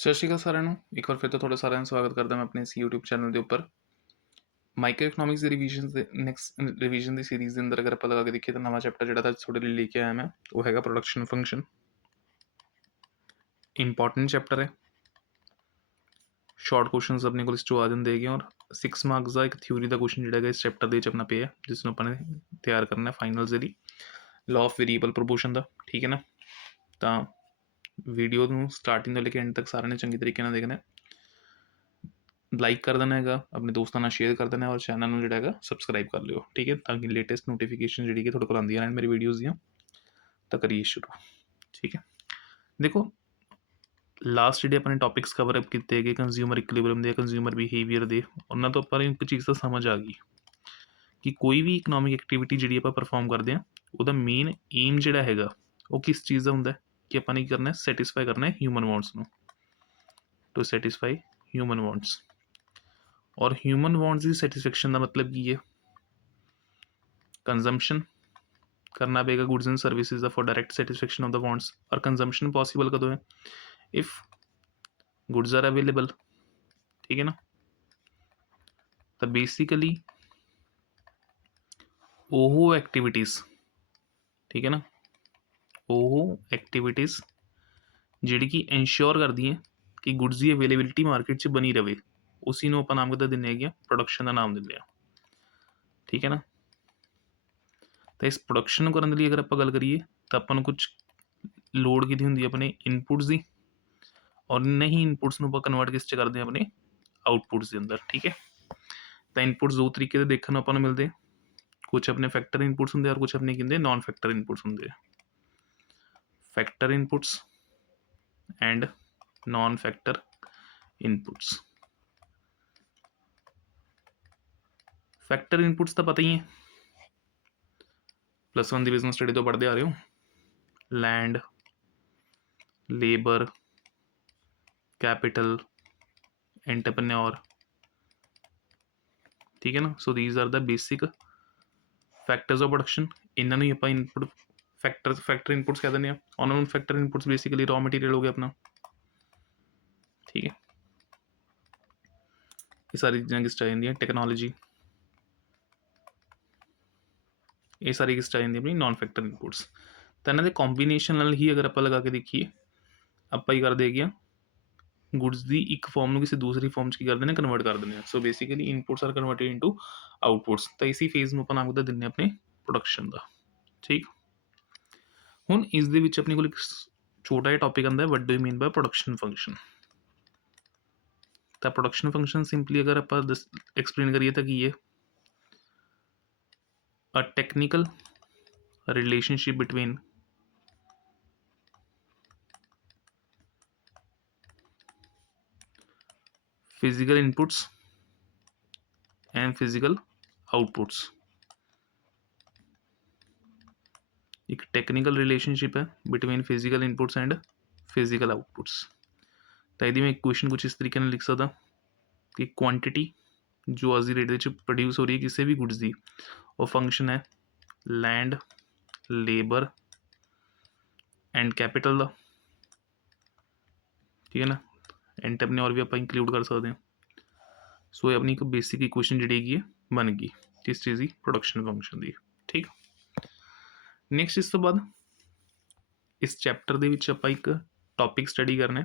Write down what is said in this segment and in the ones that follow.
ਸਤਿ ਸ਼੍ਰੀ ਅਕਾਲ ਸਾਰਿਆਂ ਨੂੰ ਇੱਕ ਵਾਰ ਫਿਰ ਤੋਂ ਤੁਹਾਡਾ ਸਾਰਿਆਂ ਦਾ ਸਵਾਗਤ ਕਰਦਾ ਮੈਂ ਆਪਣੇ ਇਸ YouTube ਚੈਨਲ ਦੇ ਉੱਪਰ ਮਾਈਕਰੋ ਇਕਨੋਮਿਕਸ ਦੀ ਰਿਵੀਜ਼ਨਸ ਦੇ ਨੈਕਸਟ ਰਿਵੀਜ਼ਨ ਦੀ ਸੀਰੀਜ਼ ਦੇ ਅੰਦਰ ਅਗਰ ਆਪਾਂ ਲਗਾ ਕੇ ਦੇਖੀਏ ਤਾਂ ਨਵਾਂ ਚੈਪਟਰ ਜਿਹੜਾ ਤਾਂ ਤੁਹਾਡੇ ਲਈ ਲੈ ਕੇ ਆਇਆ ਮੈਂ ਉਹ ਹੈਗਾ ਪ੍ਰੋਡਕਸ਼ਨ ਫੰਕਸ਼ਨ। ਇੰਪੋਰਟੈਂਟ ਚੈਪਟਰ ਹੈ, ਸ਼ਾਰਟ ਕੁਐਸਚਨਸ ਆਪਣੇ ਕੋਲ ਇਸ 'ਚੋਂ ਆ ਜਾਂਦੇ ਹੈਗੇ ਔਰ 6 ਮਾਰਕਸ ਦਾ ਇੱਕ ਥਿਊਰੀ ਦਾ ਕੁਐਸਚਨ ਜਿਹੜਾ ਹੈਗਾ ਇਸ ਚੈਪਟਰ ਦੇ ਵਿੱਚ ਆਪਣਾ ਪਿਆ ਜਿਸ ਨੂੰ ਆਪਾਂ ਨੇ ਤਿਆਰ ਕਰਨਾ ਫਾਈਨਲਸ ਦੇ ਲਈ ਲਾਅ ਆਫ ਵੇਰੀਏਬਲ ਪ੍ਰੋਪੋਰਸ਼ਨ ਦਾ। ਠੀਕ ਹੈ ਨਾ, ਤਾਂ ਵੀਡੀਓ ਨੂੰ ਸਟਾਰਟਿੰਗ ਤੋਂ ਲੈ ਕੇ ਐਂਡ ਤੱਕ ਸਾਰਿਆਂ ਨੇ ਚੰਗੀ ਤਰੀਕੇ ਨਾਲ ਦੇਖਣਾ, ਲਾਈਕ ਕਰ ਦੇਣਾ ਹੈਗਾ, ਆਪਣੇ ਦੋਸਤਾਂ ਨਾਲ ਸ਼ੇਅਰ ਕਰ ਦੇਣਾ ਔਰ ਚੈਨਲ ਨੂੰ ਜਿਹੜਾ ਹੈਗਾ ਸਬਸਕ੍ਰਾਈਬ ਕਰ ਲਿਓ। ਠੀਕ ਹੈ, ਤਾਂ ਕਿ ਲੇਟੈਸਟ ਨੋਟੀਫਿਕੇਸ਼ਨ ਜਿਹੜੀ ਕਿ ਤੁਹਾਡੇ ਕੋਲ ਆਉਂਦੀਆਂ ਰਹਿਣ ਮੇਰੀ ਵੀਡੀਓਜ਼ ਦੀਆਂ। ਤਾਂ ਕਰੀਏ ਸ਼ੁਰੂ। ਠੀਕ ਹੈ, ਦੇਖੋ ਲਾਸਟ ਜਿਹੜੇ ਆਪਣੇ ਟੌਪਿਕਸ ਕਵਰ ਅਪ ਕੀਤੇ ਹੈਗੇ ਕੰਜ਼ਿਊਮਰ ਇਕੁਇਲਿਬਰੀਅਮ ਦੇ, ਕੰਜ਼ਿਊਮਰ ਬਿਹੇਵੀਅਰ ਦੇ, ਉਹਨਾਂ ਤੋਂ ਆਪਾਂ ਨੂੰ ਇੱਕ ਚੀਜ਼ ਤਾਂ ਸਮਝ ਆ ਗਈ ਕਿ ਕੋਈ ਵੀ ਇਕਨੋਮਿਕ ਐਕਟੀਵਿਟੀ ਜਿਹੜੀ ਆਪਾਂ ਪਰਫਾਰਮ ਕਰਦੇ ਹਾਂ ਉਹਦਾ ਮੇਨ ਏਮ ਜਿਹੜਾ ਹੈਗਾ ਉਹ ਕਿਸ ਚੀਜ਼ ਦਾ ਹੁੰਦਾ ਕਿ ਆਪਾਂ ਨੇ ਕੀ ਕਰਨਾ, ਸੈਟਿਸਫਾਈ ਕਰਨਾ ਹੈ ਹਿਊਮਨ ਵਾਂਟਸ ਨੂੰ, ਟੂ ਸੈਟਿਸਫਾਈ ਹਿਊਮਨ ਵਾਂਟਸ। और ह्यूमन वांट्स की सैटिस्फैक्शन का मतलब की है कंजम्पशन करना पेगा goods and services for direct satisfaction of the wants. और कंजम्पशन पॉसिबल कदों है इफ गुड्स आर अवेलेबल। ठीक है ना, तो बेसिकली वो एक्टिविटीज़, ठीक है ना, वो एक्टिविटीज़ जिहड़ी कि इंश्योर करदी हैं कि गुड्स की अवेलेबिलिटी मार्केट च बनी रहे, उसी ਨੂੰ ਆਪਾਂ ਨਾਮ ਕਿੱਦਾਂ ਦਿੰਦੇ ਹੈਗੇ ਆ, ਪ੍ਰੋਡਕਸ਼ਨ ਦਾ ਨਾਮ ਦਿੰਦੇ ਆ। ਠੀਕ ਹੈ ਨਾ, ਤਾਂ ਇਸ ਪ੍ਰੋਡਕਸ਼ਨ ਨੂੰ ਕਰਨ ਦੇ ਲਈ ਅਗਰ ਆਪਾਂ ਗੱਲ ਕਰੀਏ ਤਾਂ ਆਪਾਂ ਨੂੰ ਕੁਝ ਲੋੜ ਕਿਹਦੀ ਹੁੰਦੀ ਹੈ, ਆਪਣੇ ਇਨਪੁਟਸ ਦੀ, ਔਰ ਨਹੀਂ ਇਨਪੁਟਸ ਨੂੰ ਆਪਾਂ ਕਨਵਰਟ ਕਿਸ 'ਚ ਕਰਦੇ ਹਾਂ, ਆਪਣੇ ਆਊਟਪੁੱਟਸ ਦੇ ਅੰਦਰ। ਠੀਕ ਹੈ, ਤਾਂ ਇਨਪੁਟਸ ਦੋ ਤਰੀਕੇ ਦੇ ਦੇਖਣ ਨੂੰ ਆਪਾਂ ਨੂੰ ਮਿਲਦੇ, ਕੁਝ ਆਪਣੇ ਫੈਕਟਰ ਇਨਪੁਟਸ ਹੁੰਦੇ ਔਰ ਕੁਝ ਆਪਣੇ ਕੀ ਹੁੰਦੇ, ਨॉन फैक्टर इनपुट्स ਹੁੰਦੇ ਆ। Factor inputs and non factor inputs. Factor inputs तो पता ही है, +1 की बिजनेस स्टडी तो पढ़ते आ रहे हो, लैंड, लेबर, कैपिटल, एंटरप्रेन्योर। ठीक है ना, so these are the basic factors of production. इन्होंने ही आप इनपुट फैक्टर इनपुट्स कह दें, और non factor inputs basically raw material हो गया अपना। ठीक है, ये सारी चीज़ां किस चाहिए, टेक्नोलॉजी, ये सारी किस चाहिए अपनी नॉन फैक्टर इनपुट्स। तो इन्होंने कॉम्बीनेशन नाल ही अगर आप लगा के देखिए ਆਪਾਂ ਹੀ ਕਰਦੇ ਹੈਗੇ ਆ, ਗੁड्स ਦੀ ਇੱਕ ਫਾਰਮ ਨੂੰ ਕਿਸੇ ਦੂਸਰੀ ਫਾਰਮ 'ਚ ਕੀ ਕਰਦੇ ਨੇ, ਕਨਵਰਟ ਕਰ ਦਿੰਦੇ ਆ। So basically inputs are converted into outputs. ਤਾਂ ਇਸੀ ਫੇਜ਼ ਨੂੰ ਆਪਾਂ ਨਾਮ ਕਿੱਦਾਂ ਦਿੰਦੇ ਆਪਣੇ ਪ੍ਰੋਡਕਸ਼ਨ ਦਾ। ਠੀਕ, ਹੁਣ ਇਸ ਦੇ ਵਿੱਚ ਆਪਣੇ ਕੋਲ ਇੱਕ ਛੋਟਾ ਜਿਹਾ ਟੌਪਿਕ ਆਉਂਦਾ, what do you mean by production function. ਤਾਂ ਪ੍ਰੋਡਕਸ਼ਨ ਫੰਕਸ਼ਨ ਸਿੰਪਲੀ ਅਗਰ ਆਪਾਂ ਐਕਸਪਲੇਨ ਕਰੀਏ ਤਾਂ ਕੀ ਹੈ, a technical relationship between physical inputs and physical outputs. एक टेक्निकल रिलेशनशिप है between physical inputs and physical outputs. तो यदि मैं क्वेश्चन कुछ इस तरीके लिख सकता कि क्वांटिटी जो आज की डेट में प्रोड्यूस हो रही है किसी भी गुड्स की, वो फंक्शन है लैंड, लेबर एंड कैपिटल का। ठीक है ना, एंटरप्रेन्योर भी आप इंक्लूड कर सकते हैं। सो ये अपनी एक बेसिक इक्वेशन जी है बन गई किस चीज़ की, प्रोडक्शन फंक्शन की। ठीक, नैक्सट इस तो बाद इस चैप्टर के आप एक टॉपिक स्टडी करना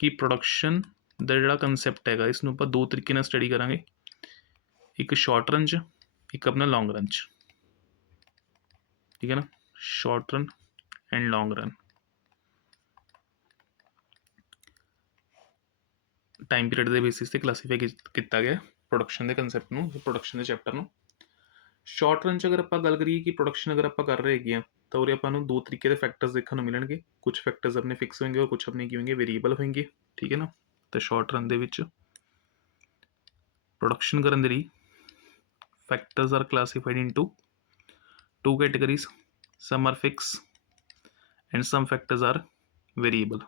कि प्रोडक्शन का जोड़ा कंसैप्ट है इसनों आप दो तरीके स्टडी करांगे, एक शॉर्ट रन च, एक अपना लॉन्ग रन च। ठीक है ना, short run and long run. Time period के बेसिस से क्लासीफाई किया गया प्रोडक्शन के कंसैप्ट में, प्रोडक्शन के चैप्टर में। शॉर्ट रन च अगर आप गल करिए कि प्रोडक्शन अगर आप कर रहे हैं तो उरे आपको दो तरीके के फैक्टर्स देखने को मिलेंगे, कुछ फैक्टर्स अपने फिक्स होंगे और कुछ अपने की होंगे वेरीएबल होंगे। ठीक है ना, तो शॉर्ट रन के प्रोडक्शन करने के लिए factors are classified into two categories, some are fix and some factors are variable.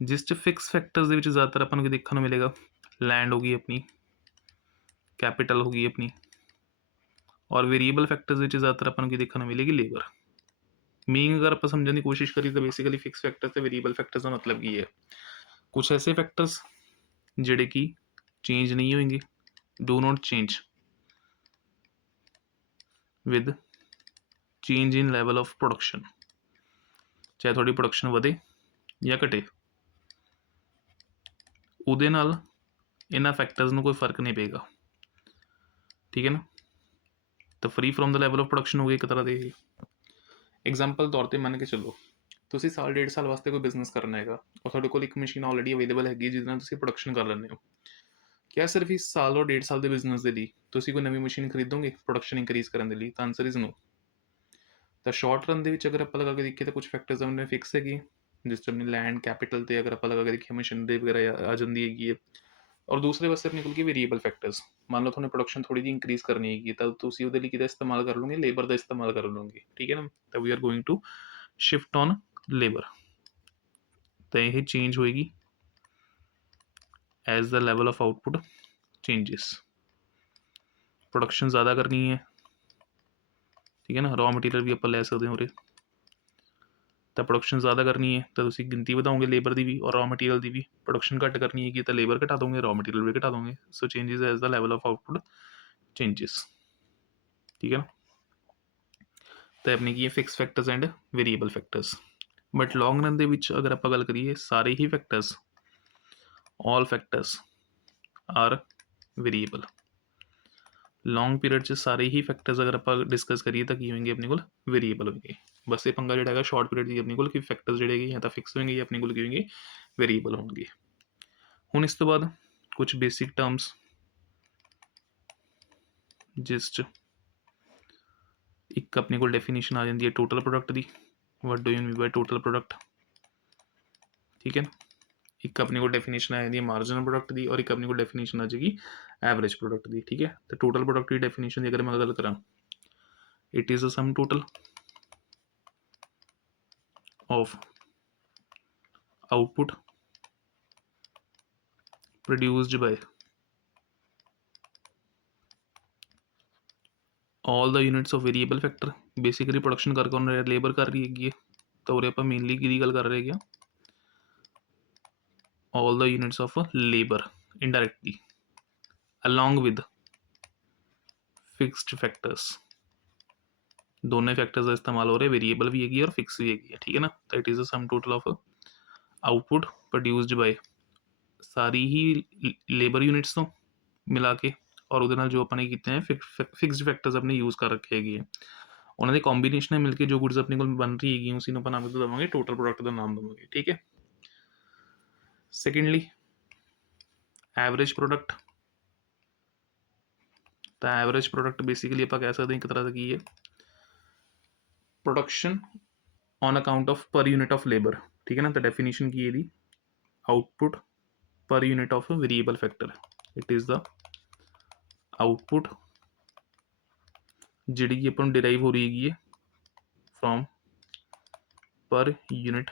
जिस फिक्स फैक्टर्स के ज़्यादातर अपन को देखने को मिलेगा, लैंड होगी अपनी, कैपिटल होगी अपनी, और वेरीएबल फैक्टर्स ज़्यादातर अपन को देखने को मिलेगी लेबर। मीनिंग अगर आप समझने की कोशिश करिए तो बेसिकली फिक्स फैक्टर ते वेरिएबल फैक्टर्स का मतलब की है कुछ ऐसे फैक्टर्स ਜਿਹੜੇ कि चेंज नहीं होंगे, do not change with change in level of production, चाहे थोड़ी प्रोडक्शन ਵਧੇ ਜਾਂ ਘਟੇ, ਉਹਦੇ ਨਾਲ ਇਹਨਾਂ ਫੈक्टर्स ਨੂੰ ਕੋਈ ਫਰਕ नहीं पेगा। ठीक है ना। तो free from the level of production हो गई एक तरह ਦੇ। एग्जाम्पल तौर पर ਮੰਨ के चलो ਤੁਸੀਂ ਸਾਲ ਡੇਢ ਸਾਲ ਵਾਸਤੇ ਕੋਈ ਬਿਜ਼ਨਸ ਕਰਨਾ ਹੈਗਾ ਔਰ ਤੁਹਾਡੇ ਕੋਲ ਇੱਕ ਮਸ਼ੀਨ ਆਲਰੇਡੀ ਅਵੇਲੇਬਲ ਹੈਗੀ ਜਿਹਦੇ ਨਾਲ ਤੁਸੀਂ ਪ੍ਰੋਡਕਸ਼ਨ ਕਰ ਲੈਂਦੇ ਹੋ। क्या सिर्फ इस साल और डेढ़ साल के बिजनेस के लिए तुसी कोई नवी मशीन खरीदोगे प्रोडक्शन इंक्रीज करने के लिए? तो आंसर इज नो। तो शॉर्ट रन के अगर आप लगा के देखिए तो कुछ फैक्टर्स अपने फिक्स है जिस अपनी लैंड कैपिटल से अगर आप लगा के देखिए मशीनरी वगैरह आ जाती है। और दूसरे पासे अपने को वेरीएबल फैक्टर्स, मान लो थोड़ी प्रोडक्शन थोड़ी जी इंक्रीज करनी है तो तुसी उहदे लई किहदा इस्तेमाल कर लोगे? लेबर का इस्तेमाल कर लोगे। ठीक है ना। तो we are going to shift on labour. तो यह चेंज होएगी as the level of output changes. Production ज़्यादा करनी है, ठीक है ना। रॉ मटीरियल भी आप लै सकते हो, तो प्रोडक्शन ज़्यादा करनी है तो तुम गिनती बढ़ाओगे लेबर की भी और रॉ मटीरियल की भी। प्रोडक्शन घट करनी है तो लेबर घटा दोगे, रॉ मटीरियल भी घटा दोगे। So changes as the level of output changes. ठीक है ना। तो अपनी की fixed factors and variable factors. But long run के अगर आप गल करिए सारे ही factors, all factors are variable. Long period से सारे ही फैक्टर्स अगर आप डिस्कस करिए तो की होंगे अपने को वेरीएबल होंगे। बस ये पंगा जोड़ा है शॉर्ट पीरियड की अपने को फैक्टर्स जोड़े या तो फिक्स होंगे या अपने को होंगे वेरीएबल होंगे। हुण इस तो बाद कुछ बेसिक टर्म्स जिस एक अपने को डेफिनेशन आ जाती है टोटल प्रोडक्ट की। What do you mean by total product? ठीक है। एक अपने को डेफिनेशन आ जाती है मार्जिनल प्रोडक्ट की और एक अपने को डेफिनेशन आ जाएगी एवरेज प्रोडक्ट की। ठीक है। तो टोटल प्रोडक्ट की डेफिनेशन की अगर मैं गल करा, it is a sum total of output produced by all the units of variable factor। Basically production कर कौन रहा है? लेबर कर रही है। तो उरे आप मेनली की गल कर रहे हैं all the units of labor indirectly along with fixed factors। दोनों फैक्टर्स का इस्तेमाल हो रहा है, वेरिएबल भी हैगी और फिक्स भी हैगी है। ठीक है ना। तो it is a sum total of output produced by सारी ही लेबर यूनिट्स तो मिला के और वो जो अपने किए हैं फिक्सड फैक्टर्स अपने यूज़ कर रखे है। उन्होंने कॉम्बीनेशन मिलकर जो गुड्स अपने को बन रही है उसी को नाम देवेंगे टोटल प्रोडक्ट का नाम देवेंगे। ठीक है। Secondly average product. तो एवरेज प्रोडक्ट बेसिकली आप कह सकते हैं एक तरह की है production on account of per unit of labour. ठीक है ना। तो डेफिनेशन की है output per unit of variable factor. It is the output जी कि अपन डिराइव हो रही है फ्रॉम पर यूनिट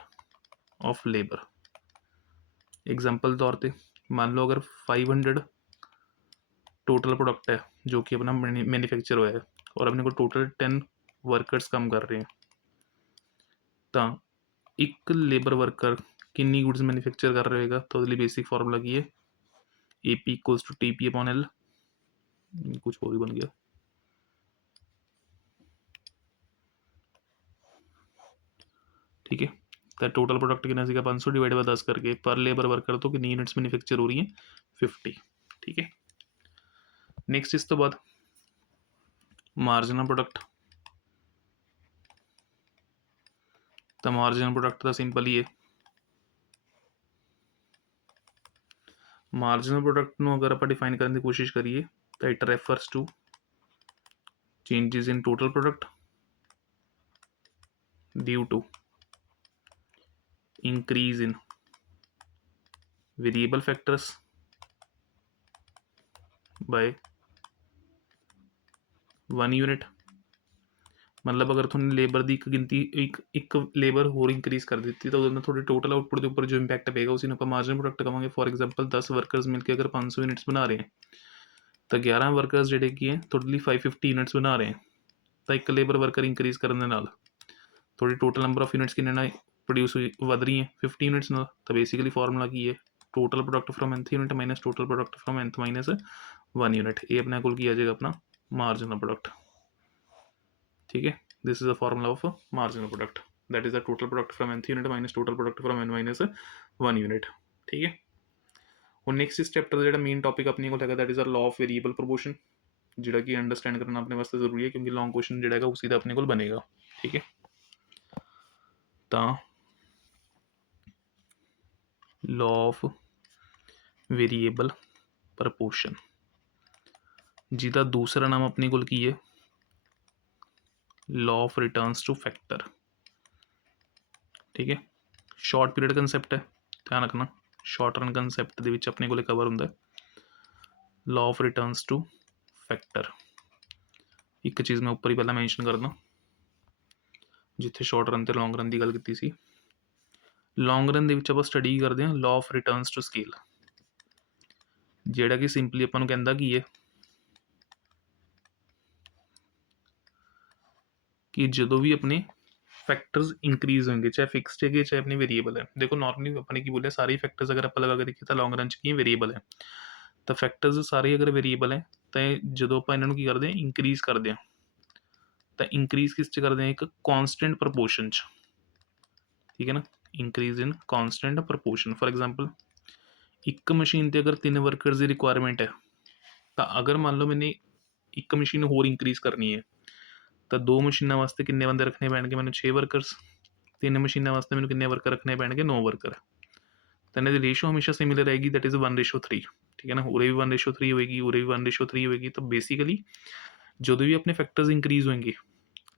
ऑफ लेबर। एग्जाम्पल तौर पे मान लो अगर 500 टोटल प्रोडक्ट है जो कि अपना मैन्युफैक्चर हुआ है और अपने को टोटल 10 वर्कर्स काम कर रहे हैं, तो एक लेबर वर्कर किन्नी गुड्स मैन्युफैक्चर कर रहेगा? तो बेसिक फॉर्मूला की है AP equals to TP upon L। कुछ और ही बन गया। ठीक है। तो टोटल प्रोडक्ट कितना सीखा 500 डिवाइड बाय 10 करके पर लेबर वर्कर तो कितनी यूनिट्स मैन्युफैक्चर हो रही हैं 50। ठीक है। नेक्स्ट इस तो बाद मार्जिनल प्रोडक्ट। तो मार्जिनल प्रोडक्ट का सिंपल ही है मार्जिनल प्रोडक्ट ਨੂੰ अगर आप डिफाइन करने की कोशिश करिए तो it refers to changes in total product due to increase in variable factors by 1 unit. मतलब अगर तुमने लेबर की गिनती एक लेबर होर इंक्रीज कर दी तो थोड़े टोटल आउटपुट के ऊपर जो इंपैक्ट पेगा उसी आप मार्जिनल प्रोडक्ट कहेंगे। फॉर एग्जांपल 10 वर्कर्स मिलकर अगर 500 यूनिट्स बना रहे हैं तो 11 वर्कर्स जोड़े की है टोटली 550 यूनिट्स बना रहे हैं। तो एक लेबर वर्कर इंक्रीज करने नाल ਤੁਹਾਡੀ ਟੋਟਲ ਨੰਬਰ ਆਫ ਯੂਨਿਟਸ ਕਿੰਨੇ ਨਾਲ ਪ੍ਰੋਡਿਊਸ ਹੋਈ ਵਧ ਰਹੀ ਹੈ 50 ਯੂਨਿਟਸ ਨਾਲ। ਤਾਂ ਬੇਸਿਕਲੀ ਫਾਰਮੂਲਾ ਕੀ ਹੈ, total product from nth unit minus total product from nth minus 1 unit. ਇਹ ਆਪਣੇ ਕੋਲ ਕੀ ਆ ਜਾਏਗਾ ਆਪਣਾ ਮਾਰਜਨਲ ਪ੍ਰੋਡਕਟ। ਠੀਕ ਹੈ, this is a formula of marginal product, that is the total product from nth unit minus total product from n minus 1 unit। ठीक है, ਹੁਣ ਨੈਕਸਟ ਇਸ ਚੈਪਟਰ ਦਾ ਜਿਹੜਾ ਮੇਨ ਟੌਪਿਕ ਆਪਣੇ ਕੋਲ ਹੈਗਾ that is the law of variable proportion, ਜਿਹੜਾ ਕਿ ਅੰਡਰਸਟੈਂਡ ਕਰਨਾ ਆਪਣੇ ਵਾਸਤੇ ਜ਼ਰੂਰੀ ਹੈ ਕਿਉਂਕਿ ਲੌਂਗ ਕੁਐਸਚਨ ਜਿਹੜਾ ਹੈਗਾ ਉਸੇ ਦਾ ਆਪਣੇ ਕੋਲ ਬਣੇਗਾ। ਠੀਕ ਹੈ, ਤਾਂ law of variable proportion ਜਿਹਦਾ ਦੂਸਰਾ ਨਾਮ ਆਪਣੇ ਕੋਲ ਕੀ ਹੈ law of returns to factor। ठीक है, शॉर्ट पीरियड कंसैप्ट है, ध्यान रखना शॉर्ट रन कंसैप्ट ਦੇ ਵਿੱਚ ਆਪਣੇ ਕੋਲੇ ਕਵਰ ਹੁੰਦਾ law of returns to factor। ਇੱਕ ਚੀਜ਼ ਮੈਂ ਉੱਪਰ ਹੀ ਪਹਿਲਾਂ ਮੈਂਸ਼ਨ ਕਰਦਾ, ਜਿੱਥੇ ਸ਼ਾਰਟ ਰਨ ਤੇ ਲੌਂਗ ਰਨ ਦੀ ਗੱਲ ਕੀਤੀ ਸੀ। ਲੌਂਗ ਰਨ ਦੇ ਵਿੱਚ ਆਪਾਂ ਸਟੱਡੀ ਕਰਦੇ ਹਾਂ law of returns to scale, ਜਿਹੜਾ ਕਿ ਸਿੰਪਲੀ ਆਪਾਂ ਨੂੰ ਕਹਿੰਦਾ ਕੀ ਹੈ ਕਿ ਜਦੋਂ ਵੀ ਆਪਣੇ फैक्टर्स इंक्रीज होंगे, चाहे फिक्सड है चाहे अपनी वेरिएबल है। देखो नॉर्मली अपने की बोले सारे फैक्टर्स अगर आप लगा के देखिए तो लॉन्ग रन च की वेरीएबल है, तो फैक्टर्स सारे अगर वेरीएबल है तो जो आप इन्हों की करते हैं इंक्रीज करते हैं, तो इंक्रीज किस च करते हैं एक कॉन्सटेंट प्रपोर्शन च। ठीक है ना, increase in constant proportion. For example एक मशीन पर अगर 3 वर्कर्स की रिक्वायरमेंट है, तो अगर मान लो मैंने एक मशीन होर इंक्रीज करनी है तो 2 मशीनों वास्ते कितने बंदे रखने पैणगे मैंने 6 वर्कर्स, 3 मशीनों वास्ते मैंने कितने वर्कर रखने पैणगे 9 वर्कर। तो इन्हें रेशो हमेशा सिमिलर रहेगी, दैट इज़ 1:3। ठीक है ना, उरे भी 1:3 होएगी, उरे भी 1:3 होएगी। तो बेसिकली जो भी अपने फैक्टर्स इंक्रीज होंगे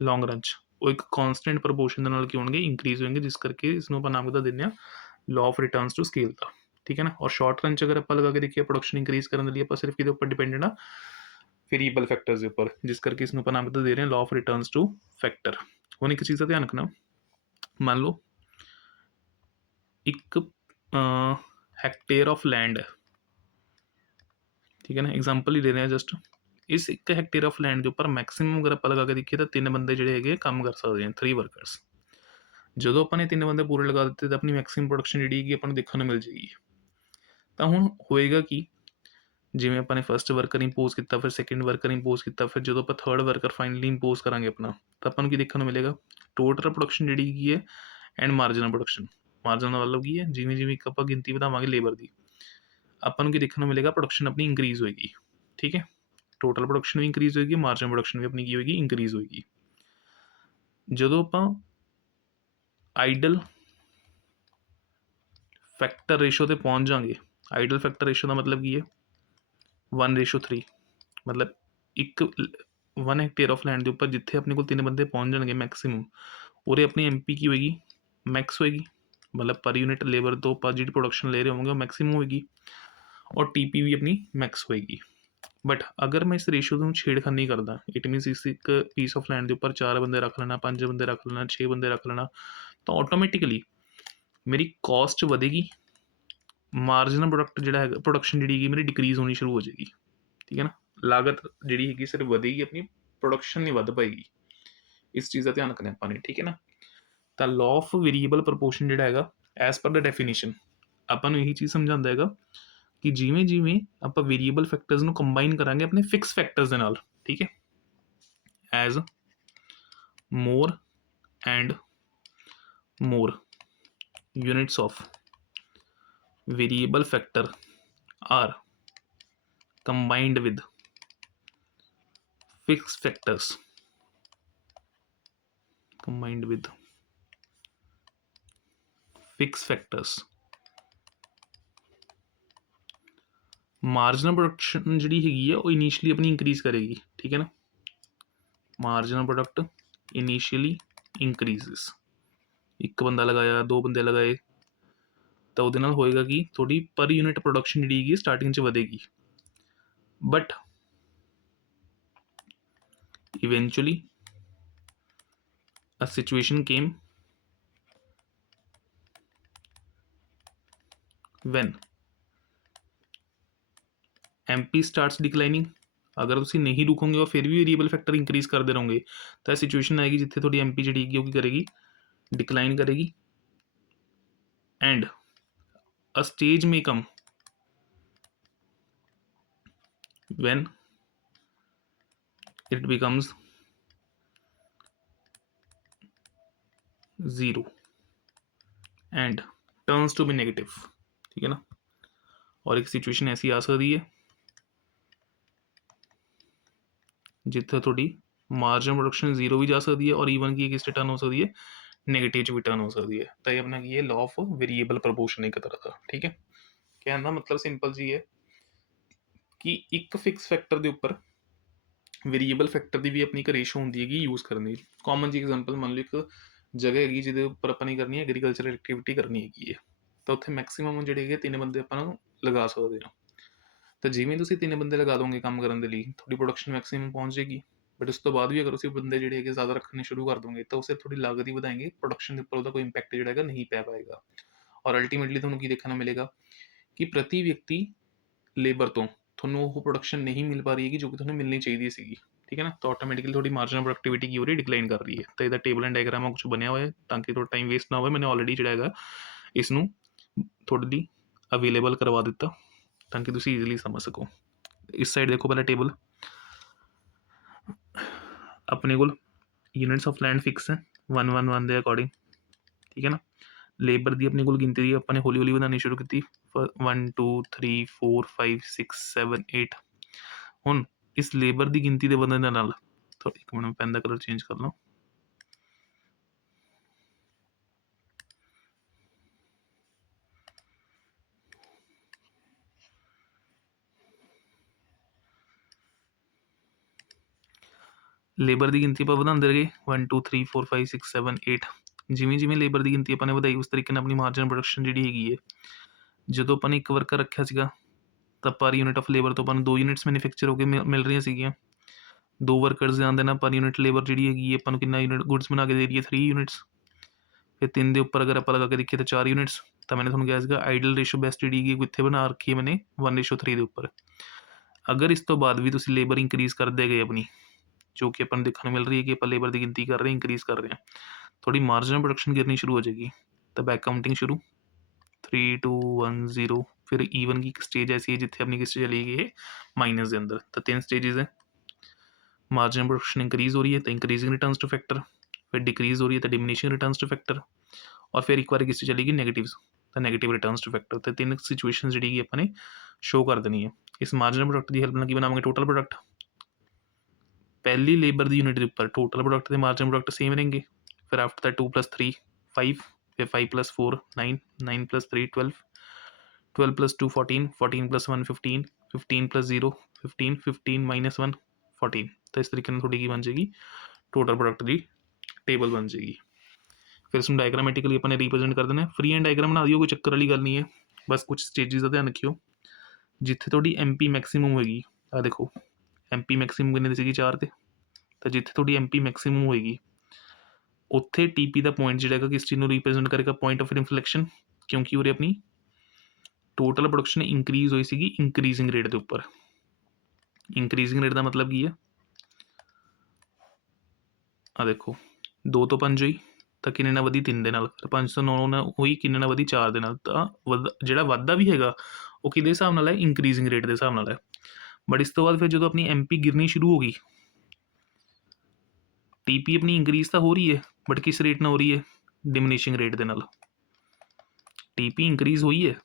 लॉन्ग रन च वो एक कॉन्सटेंट प्रपोर्शन के नाल की होंगे इंक्रीज होंगे, जिस करके इसनों आप नाम का देने law of returns to scale का। ठीक है ना, और शॉर्ट रन च अगर आप लगा के देखिए प्रोडक्शन इंक्रीज करने के लिए आप सिर्फ किहदे उपर डिपेंडेंट आ वेरीएबल फैक्टर्स के उपर, जिस करके इसनों नाम तो दे रहे हैं law of returns two factor. हुण एक चीज़ का ध्यान रखना, मान लो एक हैक्टेयर ऑफ लैंड है। ठीक है ना, एग्जाम्पल ही दे रहे हैं जस्ट, इस एक हैक्टेयर ऑफ लैंड के उपर मैक्सीमम अगर आप लगा के देखिए तो 3 बंदे जोड़े है काम कर सकते हैं, 3 वर्कर्स। जो अपने 3 बंदे पूरे लगा दिते तो अपनी मैक्सीमम प्रोडक्शन जी अपन देखने मिल जाएगी। तो हुण होएगा कि जिमें अपने फर्स्ट वर्कर इंपोज किया, फिर सैकेंड वर्कर इंपोज किया, फिर जो आप थर्ड वर्कर फाइनली इंपोज करांगे अपना, तो अपन की देखने मिलेगा टोटल प्रोडक्शन जी है एंड मार्जिनल प्रोडक्शन। मार्जिनल मतलब की है जिमें जिमें एक आप गिनती बढ़ावांगे लेबर की, अपन की देखने मिलेगा प्रोडक्शन अपनी इंक्रीज होएगी। ठीक है, टोटल प्रोडक्शन भी इंक्रीज होएगी, मार्जिनल प्रोडक्शन भी अपनी की होएगी इंक्रीज होएगी। जो आप आइडल फैक्टर रेशो ते पहुँच जाएंगे, आइडल फैक्टर रेशो का मतलब की है 1:3, मतलब एक 1 हैक्टेयर ऑफ लैंड के उपर जिथे अपने को 3 बंदे पहुँच जाएंगे मैक्सीमम, और अपनी MP की होएगी मैक्स होएगी, मतलब पर यूनिट लेबर तो आप जी प्रोडक्शन ले रहे होंगे वो मैक्सीमम होएगी, और TP भी अपनी मैक्स होएगी। बट अगर मैं इस रेशो को छेड़खानी करदा, इट मीनस इस एक पीस ऑफ लैंड के उपर 4 बंदे रख लेना, 5 बंदे रख लेना, 6 बंदे रख लेना, तो ऑटोमैटिकली मेरी कॉस्ट बढ़ेगी, मार्जिनल प्रोडक्ट जो है प्रोडक्शन जी मेरी डिक्रीज होनी शुरू हो जाएगी। ठीक है ना, लागत जी है सिर्फ बढ़ेगी, अपनी प्रोडक्शन नहीं बढ़ पाएगी। इस चीज़ का ध्यान रखना अपने। ठीक है ना, तो लॉ ऑफ वेरीएबल प्रपोर्शन जो है एज पर द डेफिनेशन अपन यही चीज़ समझाता है कि जिमें जिमें आप वेरीएबल फैक्टर्स को कंबाइन करांगे अपने फिक्स फैक्टर्स के नाल। ठीक है, as more and more units of variable factor are combined with fixed factors, combined with fixed factors, marginal production जी हैगी है वो इनिशियली अपनी इंक्रीज करेगी। ठीक है ना, मार्जिनल प्रोडक्ट इनिशियली इंक्रीजेस, एक बंदा लगाया 2 बंदे लगाए तो वो होएगा कि थोड़ी पर यूनिट प्रोडक्शन जी स्टार्टिंग बढ़ेगी, but eventually a situation came when MP starts declining। अगर तुम नहीं रुकोगे और फिर भी वेरिएबल फैक्टर इंक्रीज करते रहोगे तो सिचुएशन आएगी जिथे थोड़ी MP जी वो की करेगी डिक्लाइन करेगी एंड अ स्टेज में कम when it becomes 0 and turns to be negative, ठीक है ना। और एक सिचुएशन ऐसी आ सकती है जिथे थोड़ी मार्जिन प्रोडक्शन 0 भी जा सकती है और ईवन की किस टर्न हो सकती है, नेगेटिव भी टर्न हो सकती है। तो ये अपना की है लॉ ऑफ वेरिएबल प्रपोर्शन एक तरह का, ठीक है। कहने का मतलब सिंपल जी है कि एक फिक्स फैक्टर के उपर वेरीएबल फैक्टर की भी अपनी एक रेशो होंगी है यूज़ करने। कॉमन जी एग्जाम्पल मान लो एक जगह हैगी जिहदे उपर अपनी करनी है एग्रीकल्चरल एक्टिविटी करनी हैगी, तो उत्थे मैक्सीमम जिहड़े है 3 बंदे आपां लगा सकते हैं। तो जिवें तुसीं 3 बंदे लगा दोगे काम करने के लिए थोड़ी प्रोडक्शन मैक्सीमम पहुँच जाएगी, बट उस तो बाद भी अगर उसी बंदे जिहड़े है ज़्यादा रखने शुरू कर दोगे तो उसे थोड़ी लागत ही बढ़ाएंगे, प्रोडक्शन के उपर उसका कोई इंपैक्ट जिहड़ा है नहीं पै पाएगा। और अल्टीमेटली तुहानूं की देखने मिलेगा कि प्रति व्यक्ति लेबर तो थोनों वो प्रोडक्शन नहीं मिल पा रही है जो कि थोनों मिलनी चाहिए सी, ठीक है ना। तो ऑटोमेटिकली थोड़ी मार्जिनल प्रोडक्टिविटी की हो रही डिक्लाइन कर रही है। तो इसका टेबल एंड डायग्राम कुछ बनया हुआ है ताकि थोड़ा टाइम वेस्ट ना हो। मैंने ऑलरेडी जो है इसनों थोड़ी दी अवेलेबल करवा दिता ताकि तुम ईजिली समझ सको। इस साइड देखो पहले टेबल अपने को यूनिट्स ऑफ लैंड फिक्स है 111 के अकॉर्डिंग, ठीक है ना। लेबर की अपने को गिनती दी अपने हौली हौली बनानी शुरू की 1 2 3 4 5 6 7 8। हुण इस लेबर की गिनती के बदलने नाल तो एक मिनट पेन का कलर चेंज कर लो। लेबर की गिनती आप बढ़ाते गए 1 2 3 4 5 6 7 8। जिमें जिमें लेबर की गिनती अपने बढ़ाई उस तरीके अपनी मार्जिनल प्रोडक्शन जी हैगी है। जो अपने एक वर्कर रखा सीगा तो पर यूनिट ऑफ लेबर तो अपन 2 यूनिट्स मैन्युफैक्चर होकर मिल रही सीगियां। 2 वर्कर्स ध्यान देना पर यूनिट लेबर जी हैगी अपन कितना यूनिट गुड्स बना के दे रही है 3 यूनिट्स। फिर 3 के उपर अगर आप लगा के देखिए तो 4 यूनिट्स। तो मैंने थोड़ा कहा सीगा आइडल रेशो बेस्ट जी कितने बना रखी है मैंने 1:3 के उपर। अगर इस तो बाद भी तुम लेबर इंक्रीज़ करते गए अपनी जो कि अपन देखने मिल रही है कि अपन लेबर की गिनती कर रहे हैं इंक्रीज़ कर रहे हैं, थोड़ी मार्जिनल प्रोडक्शन गिरनी शुरू हो जाएगी। तो बैक काउंटिंग शुरू 3 2 1 0। फिर ईवन की स्टेज ऐसी है जितने अपनी किस चली गई है माइनस के अंदर। तो 3 स्टेजेस है। मार्जिनल प्रोडक्शन इंक्रीज़ हो रही है तो इंक्रीजिंग रिटर्न्स टू फैक्टर, फिर डिक्रीज़ हो रही है तो डिमिनिशिंग रिटर्न्स टू फैक्टर, और फिर एक बार किस चलेगी नेगेटिव तो नेगेटिव रिटर्न्स टू फैक्टर। तो 3 सिचुएशन जी अपने शो कर देनी है। इस मार्जिनल प्रोडक्ट की हेल्प नाल की बनावांगे टोटल प्रोडक्ट। पहली लेबर की यूनिट के उपर टोटल प्रोडक्ट के मार्जिनल प्रोडक्ट सेम रहेंगे। फिर आफ्टर दैट 2 + 3 5, फिर 5 + 4 9, 9 + 3 12, 12 + 2 14, 14 + 1 15, 15 + 0 15, 15 - 1 14। तो इस तरीके थोड़ी की बन जाएगी टोटल प्रोडक्ट की टेबल बन जाएगी। फिर उसमें डायग्रामेटिकली अपने रिप्रेजेंट कर देना। फ्री एंड डायग्राम बना दियो, कोई चक्कर वाली गल नहीं है। बस कुछ स्टेजेस का ध्यान रखियो जिथे थोड़ी MP मैक्सीमम होएगी। आ देखो MP मैक्सीमम कितने सी 4 ते, तो जिथे थोड़ी MP मैक्सीमम होएगी उत्थे TP का पॉइंट जो किस चीज़ को रिप्रेजेंट करेगा पॉइंट ऑफ रिफ्लैक्शन, क्योंकि उरे अपनी टोटल प्रोडक्शन इंक्रीज़ हुई सी इंक्रीजिंग रेट के उपर। इंक्रीजिंग रेट का मतलब की है आ देखो 2 तो 5 हुई तो किन्ने ना वधी 3 दे नाल, 5 तो 9 हुई किन्ने ना वधी 4 दे नाल। तो जिहड़ा वाधा भी हैगा वो किहदे हिसाब नाल है इंक्रीजिंग रेट के हिसाब नाल है। बट इस तो बाद फिर जो अपनी MP गिरनी शुरू हो गई TP अपनी इंक्रीज़ तो हो रही है बट किस रेट ना हो रही है डिमिनिशिंग रेट के नाल। TP इंक्रीज़ हुई है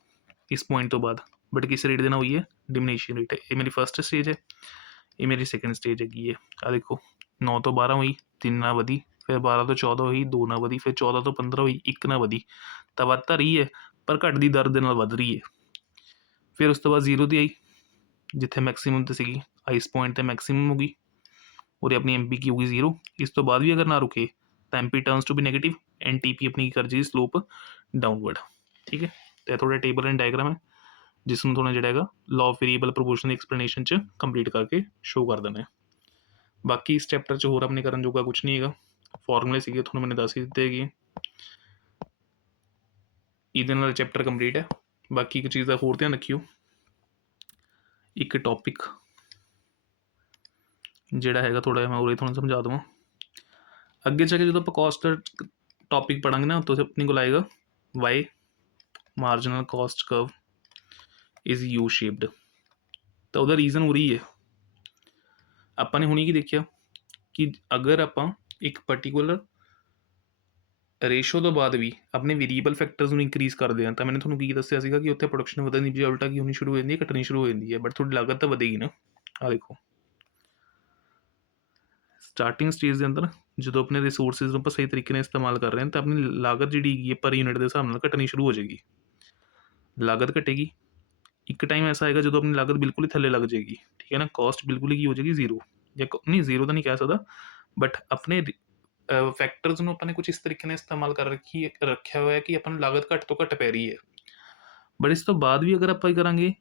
इस पॉइंट तो बाद बट किस रेट देना हुई है डिमिनिशिंग रेट है। ये मेरी फर्स्ट स्टेज है, ये मेरी सैकेंड स्टेज हैगी है। आ देखो 9 तो 12 हुई 3 ना वधी, फिर 12 तो 14 हुई 2 ना वधी, फिर 14 तो 15 हुई 1 ना वधी। तो वध तो रही है पर घटती दर के वध रही है। फिर उस तो बाद 0 की आई जिथे मैक्सीमम तो सी इस पॉइंट तो मैक्सीमम होगी और अपनी MP की होगी 0। इस तो बाद भी अगर ना रुके तो MP turns to be negative and TP अपनी कर जी स्लोप डाउनवर्ड, ठीक है। तो थोड़ा टेबल एंड डायग्राम है जिसमें थोड़ा जोड़ा law of variable proportion explanation च कंप्लीट करके शो कर देना है। बाकी इस चैप्टर च होर अपने करन जोगा कुछ नहीं है। फॉर्मूले सीगे थोड़ा मैंने दस ही दिते है। ये चैप्टर कंप्लीट है। बाकी एक चीज़ का होर ध्यान रखियो, एक टॉपिक जोड़ा है थोड़ा मैं उरे थोड़ा समझा दूँ। अगे जाके जो आप कॉस्ट टॉपिक पढ़ांगे ना तो अपने को आएगा why marginal cost curve is U shaped. तो ਉਹਦਾ ਰੀਜ਼ਨ ਉਹੀ ਹੈ। ਆਪਾਂ ਨੇ ਹੁਣੀ ਕੀ ਦੇਖਿਆ ਕਿ ਅਗਰ ਆਪਾਂ ਇੱਕ ਪਰਟੀਕੂਲਰ ਰੇਸ਼ੋ ਤੋਂ ਬਾਅਦ ਵੀ ਆਪਣੇ ਵੇਰੀਏਬਲ ਫੈਕਟਰਸ ਨੂੰ ਇੰਕਰੀਜ਼ ਕਰਦੇ ਹਾਂ ਤਾਂ ਮੈंने ਤੁਹਾਨੂੰ ਕੀ ਦੱਸਿਆ ਸੀਗਾ ਕਿ ਉੱਥੇ ਪ੍ਰੋਡਕਸ਼ਨ ਵਧਣ ਦੀ ਬਜਾਏ ਉਲਟਾ ਕੀ ਹੋਣੀ ਸ਼ੁਰੂ ਹੋ ਜਾਂਦੀ ਹੈ, ਘਟਣੀ ਸ਼ੁਰੂ ਹੋ ਜਾਂਦੀ ਹੈ, ਬਟ ਤੁਹਾਡੀ ਲਾਗਤ ਤਾਂ ਵਧੇਗੀ ਨਾ। ਆਹ ਦੇਖੋ ਸਟਾਰਟਿੰਗ ਸਟੇਜ ਦੇ ਅੰਦਰ ਜਦੋਂ ਆਪਣੇ ਰਿਸੋਰਸਿਸ ਨੂੰ ਆਪਾਂ ਸਹੀ ਤਰੀਕੇ ਨਾਲ ਇਸਤੇਮਾਲ ਕਰ ਰਹੇ ਹਾਂ ਤਾਂ ਆਪਣੀ ਲਾਗਤ ਜਿਹੜੀ ਹੈਗੀ ਹੈ ਪਰ ਯੂਨਿਟ ਦੇ ਹਿਸਾਬ ਨਾਲ ਘਟਣੀ ਸ਼ੁਰੂ ਹੋ ਜਾਏਗੀ। ਲਾਗਤ ਘਟੇਗੀ, ਇੱਕ ਟਾਈਮ ਐਸਾ ਆਏਗਾ ਜਦੋਂ ਆਪਣੀ ਲਾਗਤ ਬਿਲਕੁਲ ਹੀ ਥੱਲੇ ਲੱਗ ਜਾਏਗੀ, ਠੀਕ ਹੈ ਨਾ, ਕਾਸਟ ਬਿਲਕੁਲ ਹੀ ਕੀ ਹੋ ਜਾਏਗੀ ਜ਼ੀਰੋ, ਜਾਂ ਨਹੀਂ ਜ਼ੀਰੋ ਤਾਂ ਨਹੀਂ ਕਹਿ ਸਕਦਾ, ਬਟ ਆਪਣੇ ਫੈਕਟਰਸ ਨੂੰ ਆਪਾਂ ਨੇ ਕੁਝ ਇਸ ਤਰੀਕੇ ਨਾਲ ਇਸਤੇਮਾਲ ਰੱਖਿਆ ਹੋਇਆ ਕਿ ਆਪਾਂ ਨੂੰ ਲਾਗਤ ਘੱਟ ਤੋਂ ਘੱਟ ਪੈ ਰਹੀ ਹੈ। ਬਟ ਇਸ ਤੋਂ ਬਾਅਦ ਵੀ ਅਗਰ ਆਪਾਂ ਕੀ ਕਰਾਂਗੇ,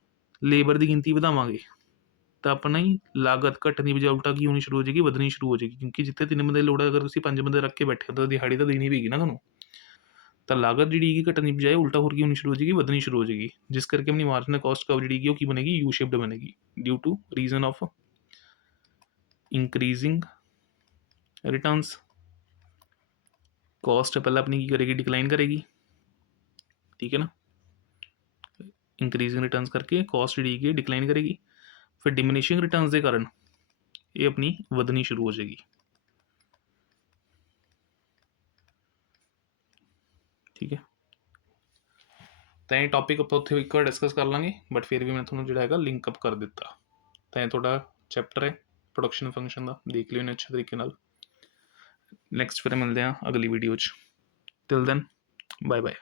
ਲੇਬਰ ਦੀ ਗਿਣਤੀ ਵਧਾਵਾਂਗੇ ਤਾਂ ਆਪਣਾ ਹੀ ਲਾਗਤ ਘਟਣ ਦੀ ਬਜਾਏ ਉਲਟਾ ਕੀ ਹੋਣੀ ਸ਼ੁਰੂ ਹੋ ਜਾਏਗੀ, ਵਧਣੀ ਸ਼ੁਰੂ ਹੋ ਜਾਏਗੀ। ਕਿਉਂਕਿ ਜਿੱਥੇ 3 ਬੰਦੇ ਦੀ ਲੋੜ ਹੈ, ਅਗਰ ਤੁਸੀਂ 5 ਬੰਦੇ ਰੱਖ ਕੇ ਬੈਠੇ ਹੋ ਤਾਂ ਦਿਹਾੜੀ ਤਾਂ ਦੇਣੀ ਪਏਗੀ ਨਾ ਤੁਹਾਨੂੰ। ਤਾਂ ਲਾਗਤ ਜਿਹੜੀ ਹੈਗੀ ਘਟਣ ਦੀ ਬਜਾਏ ਉਲਟਾ ਹੋਰ ਕੀ ਹੋਣੀ ਸ਼ੁਰੂ ਹੋ ਜਾਏਗੀ, ਵਧਣੀ ਸ਼ੁਰੂ ਹੋ ਜਾਏਗੀ, ਜਿਸ ਕਰਕੇ ਆਪਣੀ ਮਾਰਜਨਲ ਕਾਸਟ ਕਰਵ ਜਿਹੜੀ ਹੈਗੀ ਉਹ ਕੀ ਬਣੇਗੀ, ਯੂ ਸ਼ੇਪਡ ਬਣੇਗੀ, due to reason of increasing returns. Cost पहले अपनी की करेगी, डिक्लाइन करेगी, ठीक है ना, इंक्रीजिंग रिटर्न्स करके कॉस्ट जी डिक्लाइन करेगी, फिर डिमिनिशिंग रिटर्न्स के कारण ये अपनी वधनी शुरू हो जाएगी, ठीक है। तो ये टॉपिक आप उत्थे एक बार डिस्कस कर लाँगे, बट फिर भी मैं थोड़ा जो है लिंकअप कर दिता। तो ये थोड़ा चैप्टर है प्रोडक्शन फंक्शन का, देख लियो अच्छे तरीके नाल। नैक्सट फिर मिलते हैं अगली वीडियो च। Till then bye bye.